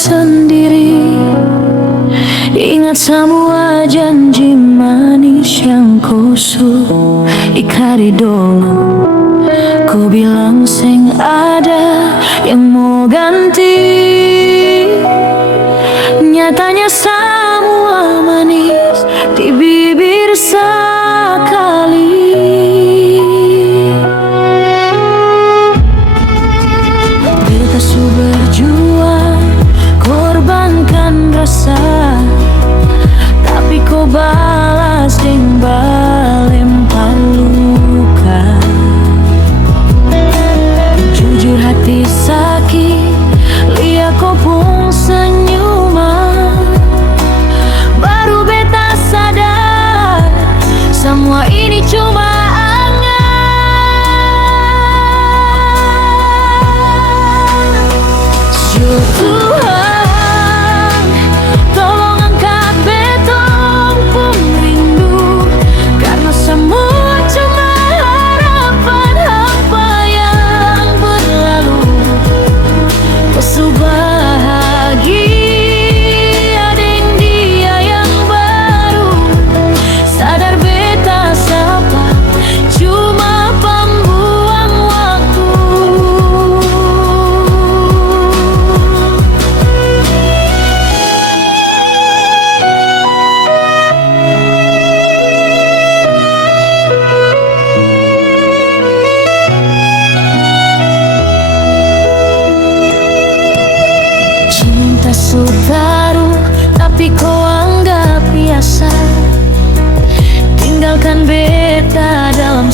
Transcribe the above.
sendiri. Ingat semua janji manis yang kusuk ikat di dulu. Ku bilang sing ada yang mau ganti. Nyatanya semua manis di bibir sekali. Beta su berjuang, korbankan rasa, tapi kau balas dengan lempar luka. Jujur hati sakit, lihat kau pun senyuman. Baru beta sadar, semua ini cuma angan. Tuhan, tolong angkat betong pun rindu, karena semua cuma harapan apa yang berlalu. Kau bahagia dengan dia yang baru. Sadar beta sapa cuma pembuang waktu. Cinta sutaruh, tapi kau anggap biasa. Tinggalkan beta dalam